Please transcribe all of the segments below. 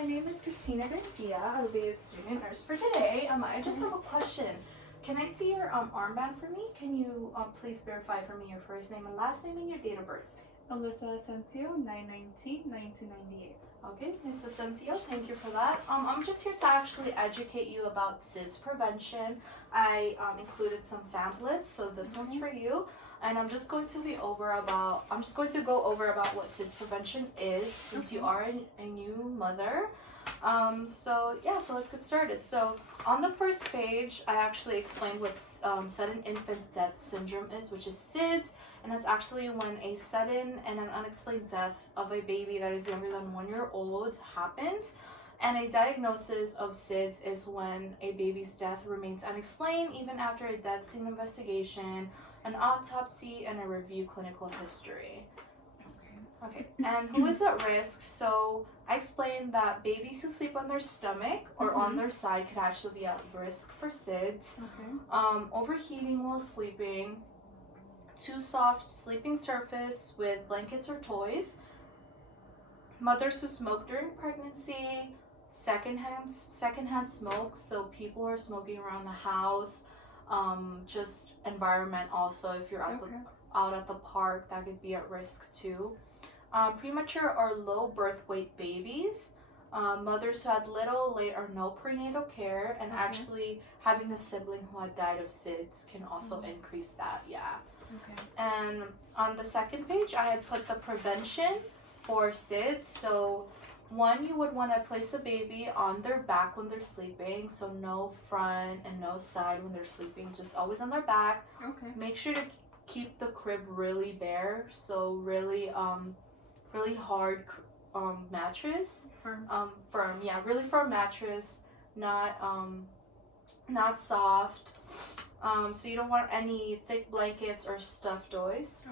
my name is Christina Garcia. I'll be a student nurse for today. I just have a question. Can I see your armband for me? Can you please verify for me your first name and last name and your date of birth? Alyssa Asensio, 9/19/1998. Okay, Ms. Asensio, thank you for that. I'm just here to actually educate you about SIDS prevention. I included some pamphlets, so this one's for you. And I'm just going to go over about what SIDS prevention is, since you are a new mother. So let's get started. So on the first page, I actually explained what sudden infant death syndrome is, which is SIDS, and it's actually when a sudden and an unexplained death of a baby that is younger than 1 year old happens. And a diagnosis of SIDS is when a baby's death remains unexplained even after a death scene investigation, an autopsy, and a review clinical history. Okay, and who is at risk? So I explained that babies who sleep on their stomach or on their side could actually be at risk for SIDS. Overheating while sleeping, too soft sleeping surface with blankets or toys, mothers who smoke during pregnancy, secondhand smoke, so people are smoking around the house, just environment also, if you're out at the park, that could be at risk too. Premature or low birth weight babies, mothers who had little, late, or no prenatal care, and actually having a sibling who had died of SIDS can also increase that, And on the second page, I had put the prevention for SIDS. So one, you would want to place the baby on their back when they're sleeping, so no front and no side when they're sleeping, just always on their back. Make sure to keep the crib really bare, so really hard mattress, firm, really firm mattress, not soft. So you don't want any thick blankets or stuffed toys.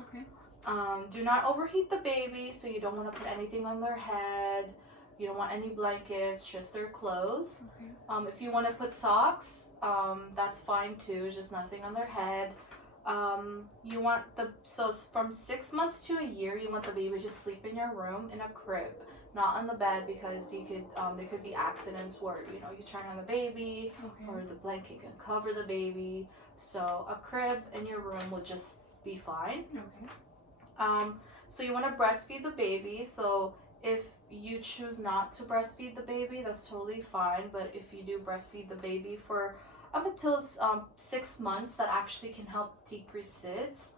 Do not overheat the baby, so you don't want to put anything on their head. You don't want any blankets, just their clothes. If you want to put socks, that's fine too, just nothing on their head. You want so from 6 months to a year, you want the baby to sleep in your room in a crib, not on the bed, because there could be accidents where you turn on the baby or the blanket can cover the baby. So a crib in your room will just be fine. So you want to breastfeed the baby. So if you choose not to breastfeed the baby, that's totally fine. But if you do breastfeed the baby for up until 6 months, that actually can help decrease SIDS.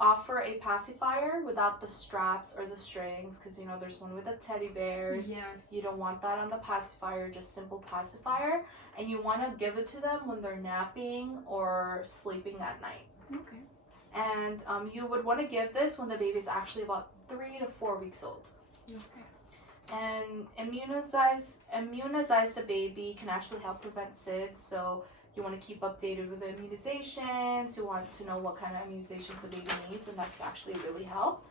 Offer a pacifier without the straps or the strings, because there's one with the teddy bears. You don't want that on the pacifier, just simple pacifier. And you want to give it to them when they're napping or sleeping at night. And you would want to give this when the baby is actually about 3 to 4 weeks old. And immunize the baby can actually help prevent SIDS. So you want to keep updated with the immunizations. You want to know what kind of immunizations the baby needs, and that could actually really help.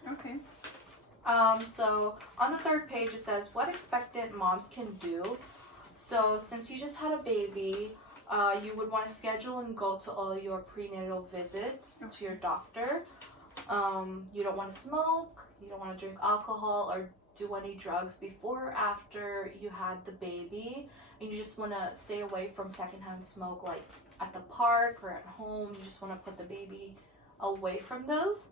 So on the third page, it says what expectant moms can do. So since you just had a baby, you would want to schedule and go to all your prenatal visits to your doctor. You don't want to smoke. You don't want to drink alcohol or do any drugs before or after you had the baby, and you just want to stay away from secondhand smoke, like at the park or at home. You just want to put the baby away from those.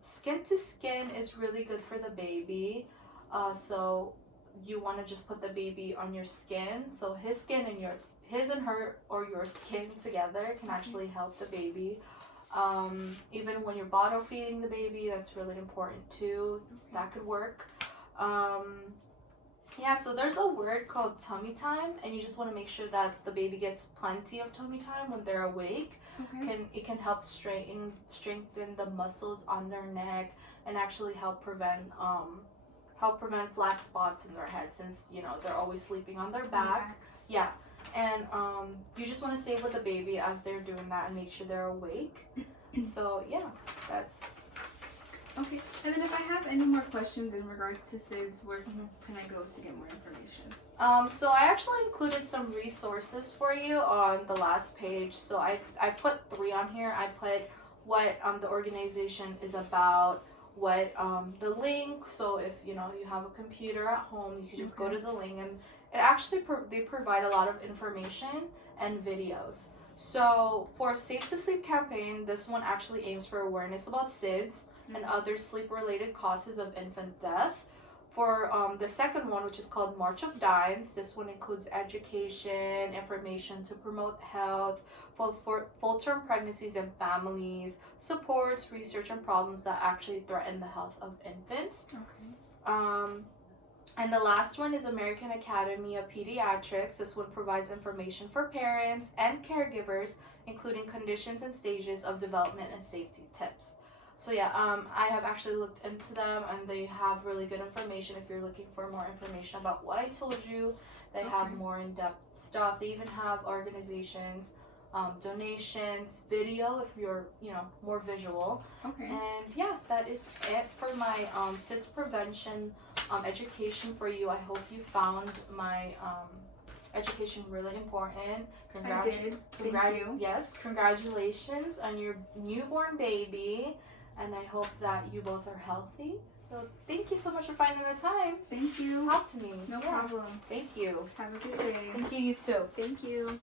Skin to skin is really good for the baby, so you want to just put the baby on your skin, so his skin and his and her or your skin together can actually help the baby. Even when you're bottle feeding the baby, that's really important too. That could work. So there's a word called tummy time, and you just want to make sure that the baby gets plenty of tummy time when they're awake. It can help strengthen the muscles on their neck, and actually help prevent flat spots in their head, since they're always sleeping on their back. And you just want to stay with the baby as they're doing that and make sure they're awake. So that's okay. And then if I have any more questions in regards to SIDS, where can I go to get more information? So I actually included some resources for you on the last page. So I put 3 on here. I put what the organization is about, what the link. So if you have a computer at home, you can just go to the link, and it actually they provide a lot of information and videos. So for Safe to Sleep campaign, this one actually aims for awareness about SIDS and other sleep-related causes of infant death. For the second one, which is called March of Dimes, this one includes education, information to promote health, for full-term pregnancies and families, supports research and problems that actually threaten the health of infants. Okay. And the last one is American Academy of Pediatrics. This one provides information for parents and caregivers, including conditions and stages of development and safety tips. So yeah, I have actually looked into them, and they have really good information if you're looking for more information about what I told you. They have more in-depth stuff. They even have organizations, donations, video if you're more visual. Okay. And yeah, that is it for my SIDS prevention education for you. I hope you found my education really important. I did. Thank you. Yes, congratulations on your newborn baby, and I hope that you both are healthy. So thank you so much for finding the time Thank to you. talk to me. No Yeah. problem. Thank you. Have a good day. Thank you, you too. Thank you.